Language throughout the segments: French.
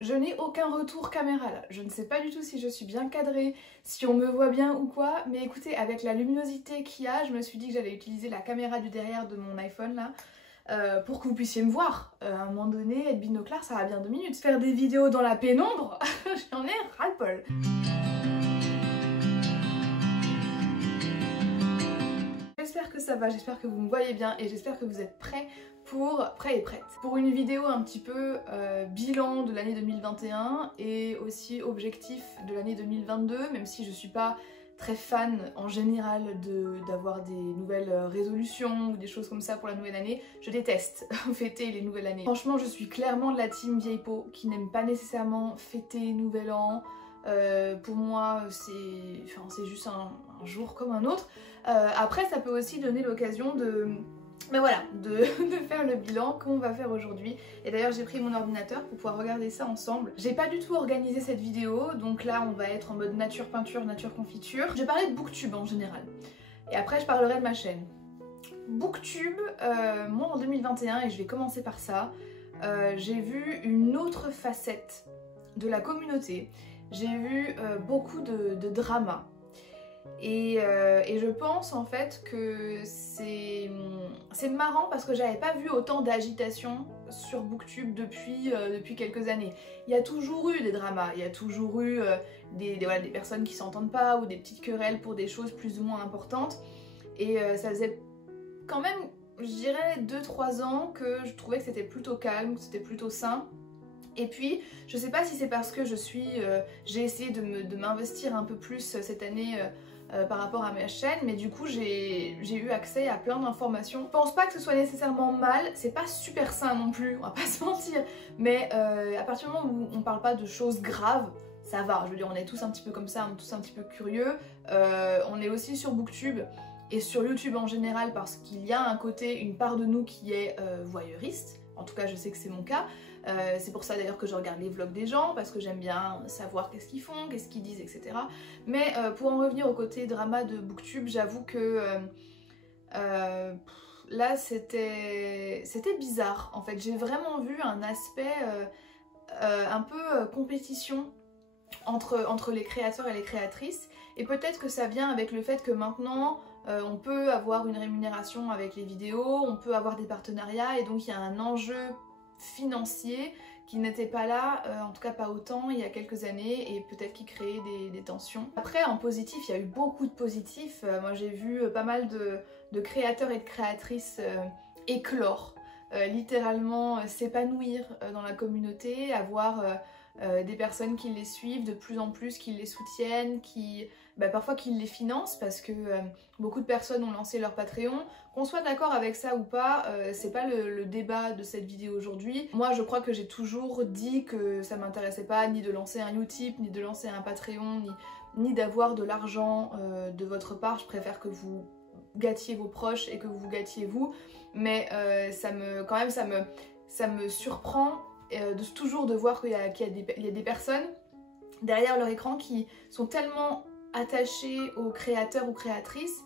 Je n'ai aucun retour caméra là, je ne sais pas du tout si je suis bien cadrée, si on me voit bien ou quoi, mais écoutez, avec la luminosité qu'il y a, je me suis dit que j'allais utiliser la caméra du derrière de mon iPhone là, pour que vous puissiez me voir. À un moment donné, être binoclard ça va bien 2 minutes. Faire des vidéos dans la pénombre, j'en ai ras-le-bol. J'espère que ça va, j'espère que vous me voyez bien et j'espère que vous êtes prêts et prêtes pour une vidéo un petit peu bilan de l'année 2021 et aussi objectif de l'année 2022, même si je suis pas très fan en général d'avoir des nouvelles résolutions ou des choses comme ça pour la nouvelle année. Je déteste fêter les nouvelles années. Franchement, je suis clairement de la team vieille peau qui n'aime pas nécessairement fêter Nouvel An. Pour moi, c'est juste un jour comme un autre. Après, ça peut aussi donner l'occasion de faire le bilan qu'on va faire aujourd'hui. Et d'ailleurs, j'ai pris mon ordinateur pour pouvoir regarder ça ensemble. J'ai pas du tout organisé cette vidéo, donc là, on va être en mode nature peinture, nature confiture. Je vais parler de Booktube en général. Et après, je parlerai de ma chaîne. Booktube, moi en 2021, et je vais commencer par ça, j'ai vu une autre facette de la communauté. J'ai vu beaucoup de drama. Et je pense en fait que c'est marrant parce que j'avais pas vu autant d'agitation sur Booktube depuis quelques années. Il y a toujours eu des dramas, il y a toujours eu des personnes qui s'entendent pas ou des petites querelles pour des choses plus ou moins importantes. Et ça faisait quand même, je dirais, 2-3 ans que je trouvais que c'était plutôt calme, que c'était plutôt sain. Et puis, je sais pas si c'est parce que j'ai essayé de m'investir un peu plus cette année par rapport à ma chaîne, mais du coup j'ai eu accès à plein d'informations. Je pense pas que ce soit nécessairement mal, c'est pas super sain non plus, on va pas se mentir, mais à partir du moment où on parle pas de choses graves, ça va. Je veux dire, on est tous un petit peu comme ça, on est tous un petit peu curieux. On est aussi sur Booktube et sur YouTube en général parce qu'il y a un côté, une part de nous qui est voyeuriste. En tout cas, je sais que c'est mon cas. C'est pour ça d'ailleurs que je regarde les vlogs des gens, parce que j'aime bien savoir qu'est-ce qu'ils font, qu'est-ce qu'ils disent, etc. Mais pour en revenir au côté drama de Booktube, j'avoue que là c'était bizarre. En fait, j'ai vraiment vu un aspect un peu compétition entre les créateurs et les créatrices. Et peut-être que ça vient avec le fait que maintenant on peut avoir une rémunération avec les vidéos, on peut avoir des partenariats et donc il y a un enjeu financier qui n'était pas là, en tout cas pas autant il y a quelques années et peut-être qui créait des tensions. Après en positif, il y a eu beaucoup de positifs. Moi j'ai vu pas mal de créateurs et de créatrices éclore, littéralement s'épanouir dans la communauté, avoir des personnes qui les suivent de plus en plus, qui les soutiennent, parfois qui les financent parce que beaucoup de personnes ont lancé leur Patreon. Qu'on soit d'accord avec ça ou pas, c'est pas le débat de cette vidéo aujourd'hui. Moi je crois que j'ai toujours dit que ça m'intéressait pas ni de lancer un Utip, ni de lancer un Patreon, ni d'avoir de l'argent de votre part. Je préfère que vous gâtiez vos proches et que vous vous gâtiez vous, mais ça me surprend toujours de voir qu'il y a des personnes derrière leur écran qui sont tellement attachés aux créateurs ou créatrices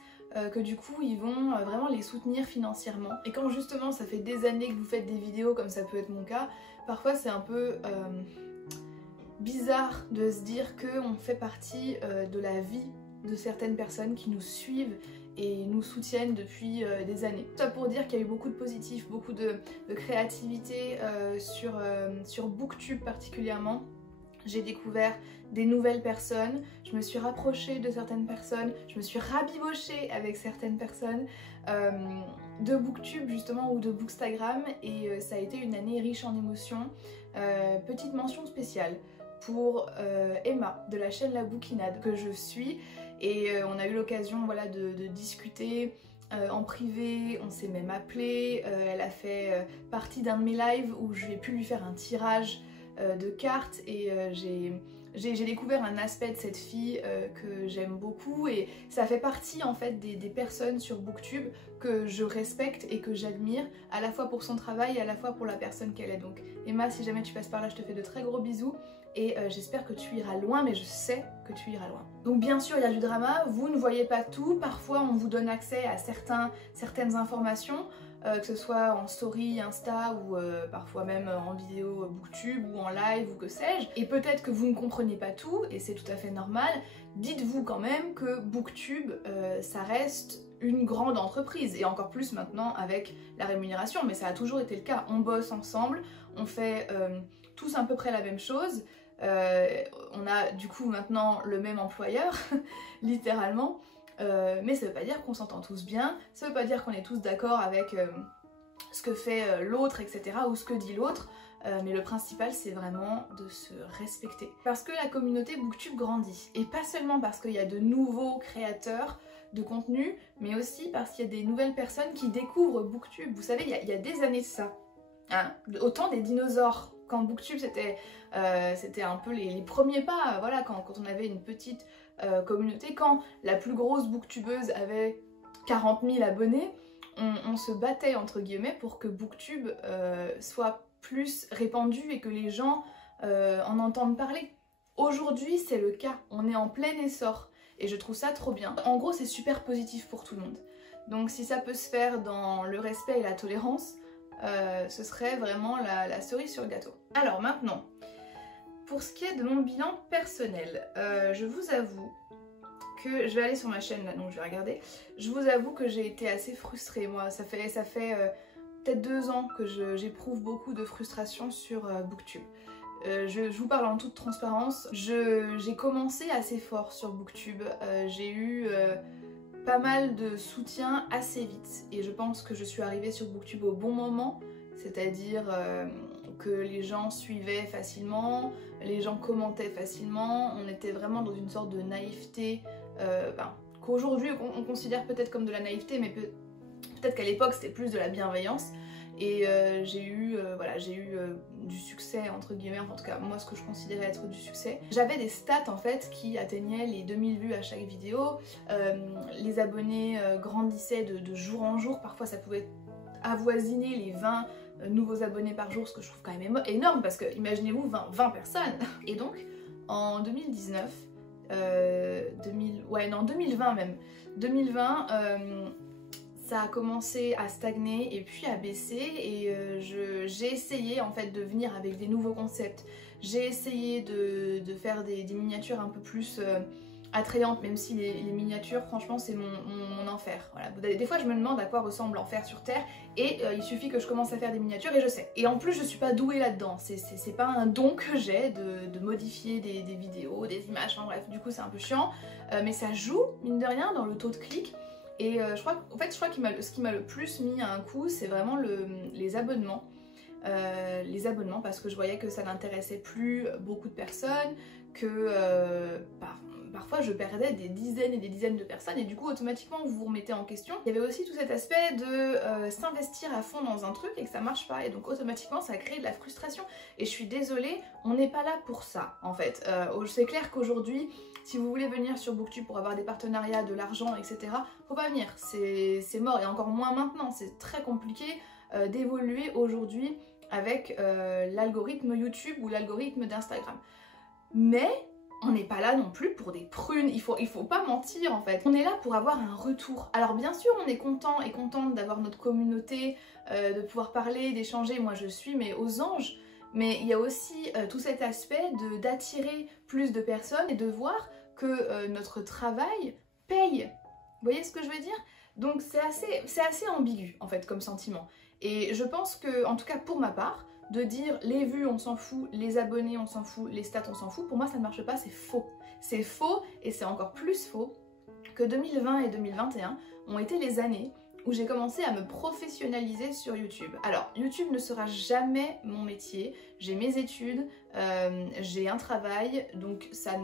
que du coup ils vont vraiment les soutenir financièrement. Et quand justement ça fait des années que vous faites des vidéos comme ça peut être mon cas, parfois c'est un peu bizarre de se dire qu'on fait partie de la vie de certaines personnes qui nous suivent et nous soutiennent depuis des années. Ça pour dire qu'il y a eu beaucoup de positifs, beaucoup de créativité sur Booktube particulièrement. J'ai découvert des nouvelles personnes, je me suis rapprochée de certaines personnes, je me suis rabibochée avec certaines personnes de Booktube justement ou de Bookstagram et ça a été une année riche en émotions. Petite mention spéciale pour Emma de la chaîne La Bouquinade que je suis et on a eu l'occasion de discuter en privé, on s'est même appelé, elle a fait partie d'un de mes lives où je vais pu lui faire un tirage de cartes et j'ai découvert un aspect de cette fille que j'aime beaucoup et ça fait partie en fait des personnes sur Booktube que je respecte et que j'admire à la fois pour son travail et à la fois pour la personne qu'elle est. Donc Emma, si jamais tu passes par là, je te fais de très gros bisous et j'espère que tu iras loin, mais je sais que tu iras loin. Donc bien sûr il y a du drama, vous ne voyez pas tout, parfois on vous donne accès à certaines informations. que ce soit en story, Insta ou parfois même en vidéo Booktube ou en live ou que sais-je. Et peut-être que vous ne comprenez pas tout et c'est tout à fait normal. Dites-vous quand même que Booktube, ça reste une grande entreprise et encore plus maintenant avec la rémunération, mais ça a toujours été le cas. On bosse ensemble, on fait tous à peu près la même chose. On a du coup maintenant le même employeur, littéralement, mais ça veut pas dire qu'on s'entend tous bien, ça veut pas dire qu'on est tous d'accord avec ce que fait l'autre, etc. ou ce que dit l'autre, mais le principal c'est vraiment de se respecter. Parce que la communauté Booktube grandit, et pas seulement parce qu'il y a de nouveaux créateurs de contenu, mais aussi parce qu'il y a des nouvelles personnes qui découvrent Booktube. Vous savez, il y a des années de ça, hein, autant des dinosaures, quand Booktube c'était un peu les premiers pas, voilà, quand on avait une petite communauté, quand la plus grosse booktubeuse avait 40 000 abonnés, on se battait entre guillemets pour que Booktube soit plus répandu et que les gens en entendent parler. Aujourd'hui c'est le cas, on est en plein essor et je trouve ça trop bien. En gros c'est super positif pour tout le monde. Donc si ça peut se faire dans le respect et la tolérance, ce serait vraiment la cerise sur le gâteau. Alors maintenant, pour ce qui est de mon bilan personnel, je vous avoue que je vais aller sur ma chaîne là, donc je vais regarder. Je vous avoue que j'ai été assez frustrée, moi. Ça fait peut-être 2 ans que j'éprouve beaucoup de frustration sur Booktube. Je vous parle en toute transparence. J'ai commencé assez fort sur Booktube. J'ai eu pas mal de soutien assez vite et je pense que je suis arrivée sur Booktube au bon moment, c'est-à-dire que les gens suivaient facilement, les gens commentaient facilement, on était vraiment dans une sorte de naïveté qu'aujourd'hui on considère peut-être comme de la naïveté, mais peut-être qu'à l'époque c'était plus de la bienveillance. Et j'ai eu du succès entre guillemets, enfin, en tout cas moi ce que je considérais être du succès. J'avais des stats en fait qui atteignaient les 2000 vues à chaque vidéo, les abonnés grandissaient de jour en jour, parfois ça pouvait avoisiner les 20 nouveaux abonnés par jour, ce que je trouve quand même énorme parce que imaginez-vous 20 personnes. Et donc en 2019, 2020 même, 2020 ça a commencé à stagner et puis à baisser et j'ai essayé en fait de venir avec des nouveaux concepts. J'ai essayé de faire des miniatures un peu plus attrayantes, même si les miniatures franchement c'est mon enfer. Voilà. Des fois je me demande à quoi ressemble l'enfer sur Terre et il suffit que je commence à faire des miniatures et je sais. Et en plus je suis pas douée là-dedans, c'est pas un don que j'ai de modifier des vidéos, des images, enfin bref, du coup c'est un peu chiant, mais ça joue mine de rien dans le taux de clics. Et je crois que ce qui m'a le plus mis à un coup, c'est vraiment les abonnements. Les abonnements, parce que je voyais que ça n'intéressait plus beaucoup de personnes, que parfois je perdais des dizaines et des dizaines de personnes et du coup automatiquement vous vous remettez en question. Il y avait aussi tout cet aspect de s'investir à fond dans un truc et que ça marche pas et donc automatiquement ça crée de la frustration et je suis désolée, on n'est pas là pour ça en fait. C'est clair qu'aujourd'hui si vous voulez venir sur Booktube pour avoir des partenariats, de l'argent, etc., faut pas venir, c'est mort et encore moins maintenant, c'est très compliqué d'évoluer aujourd'hui avec l'algorithme YouTube ou l'algorithme d'Instagram. Mais on n'est pas là non plus pour des prunes, il faut pas mentir en fait. On est là pour avoir un retour. Alors bien sûr on est content et contente d'avoir notre communauté, de pouvoir parler, d'échanger, moi je suis mais aux anges. Mais il y a aussi tout cet aspect d'attirer plus de personnes et de voir que notre travail paye. Vous voyez ce que je veux dire? Donc c'est assez ambigu en fait comme sentiment. Et je pense que, en tout cas pour ma part, de dire les vues on s'en fout, les abonnés on s'en fout, les stats on s'en fout, pour moi ça ne marche pas, c'est faux. C'est faux et c'est encore plus faux que 2020 et 2021 ont été les années où j'ai commencé à me professionnaliser sur YouTube. Alors, YouTube ne sera jamais mon métier, j'ai mes études, j'ai un travail, donc ça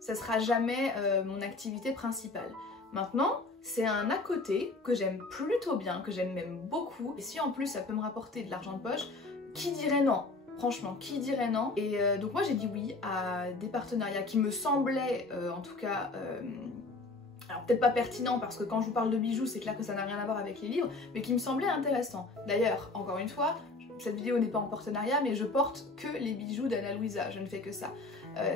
sera jamais mon activité principale. Maintenant, c'est un à côté que j'aime plutôt bien, que j'aime même beaucoup, et si en plus ça peut me rapporter de l'argent de poche, qui dirait non? Franchement, qui dirait non? Et donc moi j'ai dit oui à des partenariats qui me semblaient, en tout cas... alors peut-être pas pertinent parce que quand je vous parle de bijoux c'est clair que ça n'a rien à voir avec les livres, mais qui me semblait intéressant. D'ailleurs, encore une fois, cette vidéo n'est pas en partenariat mais je porte que les bijoux d'Anna Louisa, je ne fais que ça.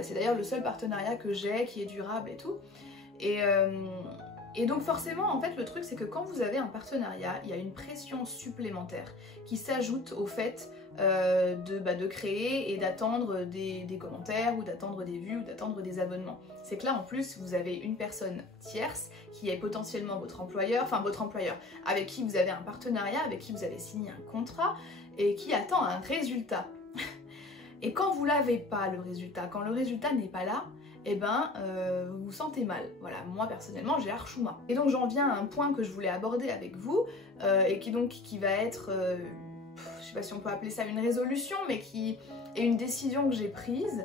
C'est d'ailleurs le seul partenariat que j'ai qui est durable et tout. Et Et donc forcément, en fait, le truc c'est que quand vous avez un partenariat, il y a une pression supplémentaire qui s'ajoute au fait de créer et d'attendre des commentaires ou d'attendre des vues ou d'attendre des abonnements. C'est que là en plus vous avez une personne tierce qui est potentiellement votre employeur, avec qui vous avez un partenariat, avec qui vous avez signé un contrat et qui attend un résultat. Et quand vous l'avez pas le résultat, quand le résultat n'est pas là, eh ben vous vous sentez mal. Voilà, moi personnellement j'ai Archuma. Et donc j'en viens à un point que je voulais aborder avec vous et qui va être, je sais pas si on peut appeler ça une résolution, mais qui est une décision que j'ai prise,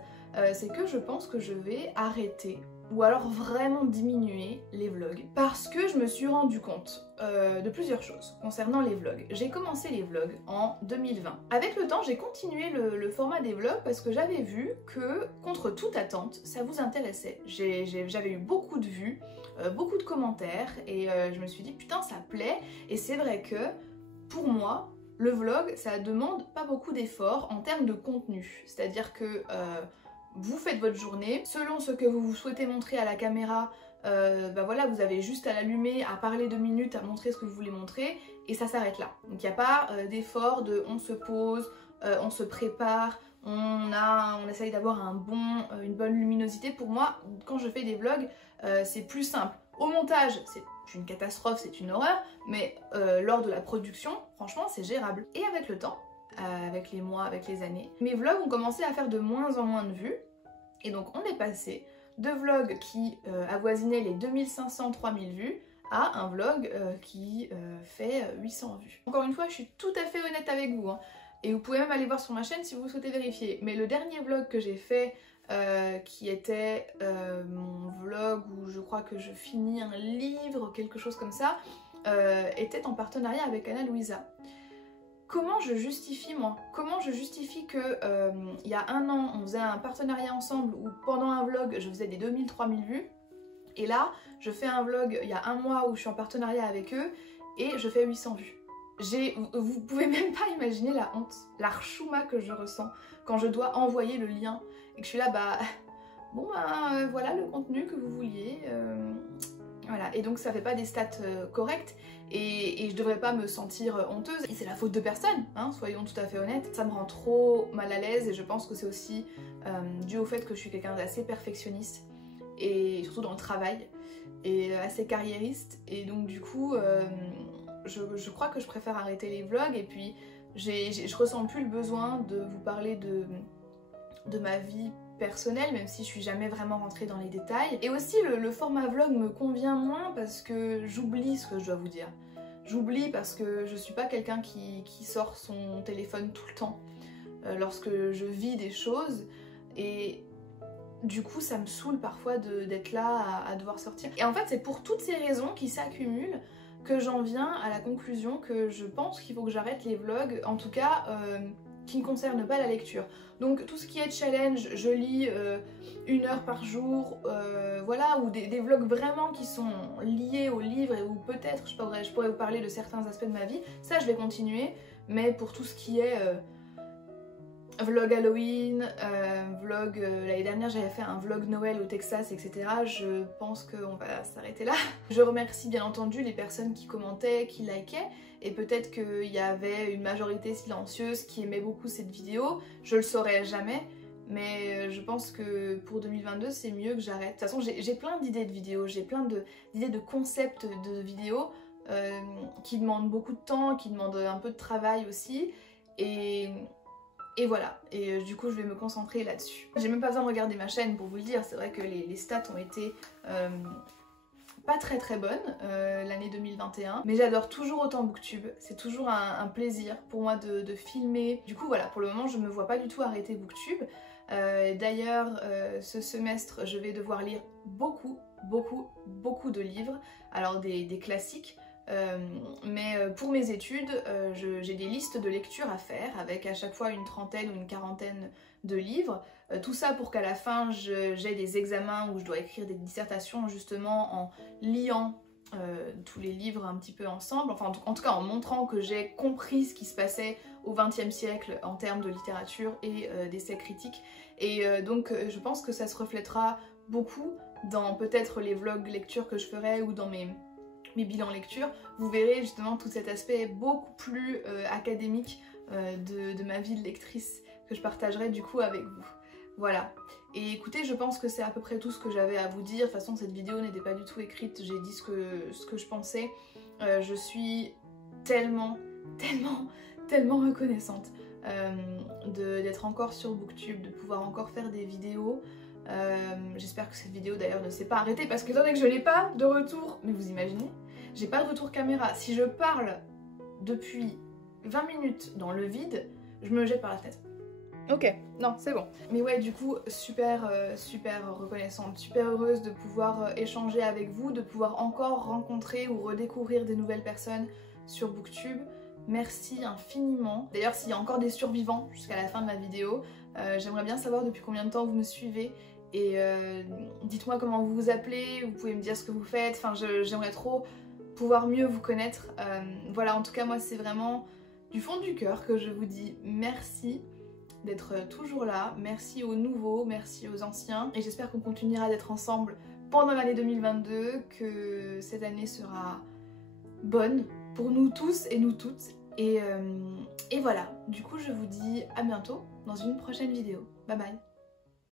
c'est que je pense que je vais arrêter ou alors vraiment diminuer les vlogs. Parce que je me suis rendu compte de plusieurs choses concernant les vlogs. J'ai commencé les vlogs en 2020. Avec le temps, j'ai continué le format des vlogs parce que j'avais vu que, contre toute attente, ça vous intéressait. J'avais eu beaucoup de vues, beaucoup de commentaires et je me suis dit putain ça plaît. Et c'est vrai que, pour moi, le vlog, ça demande pas beaucoup d'efforts en termes de contenu. C'est-à-dire que vous faites votre journée, selon ce que vous souhaitez montrer à la caméra, bah voilà, vous avez juste à l'allumer, à parler 2 minutes, à montrer ce que vous voulez montrer, et ça s'arrête là. Donc il n'y a pas d'effort de on se pose, on se prépare, on essaye d'avoir une bonne luminosité. Pour moi, quand je fais des vlogs, c'est plus simple. Au montage, c'est une catastrophe, c'est une horreur, mais lors de la production, franchement, c'est gérable. Et avec le temps, avec les mois, avec les années, mes vlogs ont commencé à faire de moins en moins de vues, et donc on est passé de vlogs qui avoisinaient les 2500-3000 vues à un vlog qui fait 800 vues. Encore une fois, je suis tout à fait honnête avec vous, hein, et vous pouvez même aller voir sur ma chaîne si vous souhaitez vérifier, mais le dernier vlog que j'ai fait, qui était mon vlog où je crois que je finis un livre, quelque chose comme ça, était en partenariat avec Ana Luisa. Comment je justifie moi? Comment je justifie que il y a un an on faisait un partenariat ensemble où pendant un vlog je faisais des 2000-3000 vues et là je fais un vlog il y a un mois où je suis en partenariat avec eux et je fais 800 vues. Vous pouvez même pas imaginer la honte, l'archouma que je ressens quand je dois envoyer le lien et que je suis là bah bon bah voilà le contenu que vous vouliez. Voilà, et donc ça fait pas des stats correctes et je devrais pas me sentir honteuse. Et c'est la faute de personne, hein, soyons tout à fait honnêtes. Ça me rend trop mal à l'aise et je pense que c'est aussi dû au fait que je suis quelqu'un d'assez perfectionniste et surtout dans le travail et assez carriériste. Et donc du coup, je crois que je préfère arrêter les vlogs et puis je ressens plus le besoin de vous parler de ma vie personnelle, même si je suis jamais vraiment rentrée dans les détails. Et aussi le format vlog me convient moins parce que j'oublie ce que je dois vous dire. J'oublie parce que je suis pas quelqu'un qui sort son téléphone tout le temps lorsque je vis des choses et du coup ça me saoule parfois d'être là à devoir sortir. Et en fait c'est pour toutes ces raisons qui s'accumulent que j'en viens à la conclusion que je pense qu'il faut que j'arrête les vlogs, en tout cas qui ne concerne pas la lecture. Donc tout ce qui est challenge, je lis 1 heure par jour, voilà, ou des vlogs vraiment qui sont liés au livre et où peut-être je pourrais vous parler de certains aspects de ma vie, ça je vais continuer, mais pour tout ce qui est vlog Halloween, vlog, l'année dernière j'avais fait un vlog Noël au Texas, etc. Je pense qu'on va s'arrêter là. Je remercie bien entendu les personnes qui commentaient, qui likaient, et peut-être qu'il y avait une majorité silencieuse qui aimait beaucoup cette vidéo, je le saurais jamais, mais je pense que pour 2022 c'est mieux que j'arrête. De toute façon j'ai plein d'idées de vidéos, j'ai plein d'idées de concepts de vidéos qui demandent beaucoup de temps, qui demandent un peu de travail aussi, et voilà, et du coup je vais me concentrer là-dessus. J'ai même pas besoin de regarder ma chaîne pour vous le dire, c'est vrai que les stats ont été pas très bonnes l'année 2021, mais j'adore toujours autant Booktube, c'est toujours un plaisir pour moi de filmer. Du coup voilà, pour le moment je me vois pas du tout arrêter Booktube. D'ailleurs ce semestre je vais devoir lire beaucoup de livres, alors des classiques, mais pour mes études j'ai des listes de lecture à faire avec à chaque fois une trentaine ou une quarantaine de livres, tout ça pour qu'à la fin j'ai des examens où je dois écrire des dissertations justement en liant tous les livres un petit peu ensemble, enfin en tout cas en montrant que j'ai compris ce qui se passait au XXe siècle en termes de littérature et d'essais critiques, et donc je pense que ça se reflètera beaucoup dans peut-être les vlogs lecture que je ferai ou dans mes bilans lecture. Vous verrez justement tout cet aspect beaucoup plus académique de ma vie de lectrice que je partagerai du coup avec vous. Voilà. Et écoutez, je pense que c'est à peu près tout ce que j'avais à vous dire. De toute façon, cette vidéo n'était pas du tout écrite, j'ai dit ce que je pensais. Je suis tellement reconnaissante d'être encore sur Booktube, de pouvoir encore faire des vidéos. J'espère que cette vidéo d'ailleurs ne s'est pas arrêtée parce que étant donné que je n'ai pas de retour, mais vous imaginez, j'ai pas de retour caméra. Si je parle depuis 20 minutes dans le vide, je me jette par la fenêtre. Ok, non, c'est bon. Mais ouais, du coup, super reconnaissante, super heureuse de pouvoir échanger avec vous, de pouvoir encore rencontrer ou redécouvrir des nouvelles personnes sur Booktube. Merci infiniment. D'ailleurs, s'il y a encore des survivants jusqu'à la fin de ma vidéo, j'aimerais bien savoir depuis combien de temps vous me suivez. Et dites-moi comment vous vous appelez, vous pouvez me dire ce que vous faites. Enfin, j'aimerais trop pouvoir mieux vous connaître. Voilà, en tout cas, moi, c'est vraiment du fond du cœur que je vous dis merci d'être toujours là, merci aux nouveaux, merci aux anciens, et j'espère qu'on continuera d'être ensemble pendant l'année 2022, que cette année sera bonne pour nous tous et nous toutes, et voilà, du coup je vous dis à bientôt dans une prochaine vidéo, bye bye.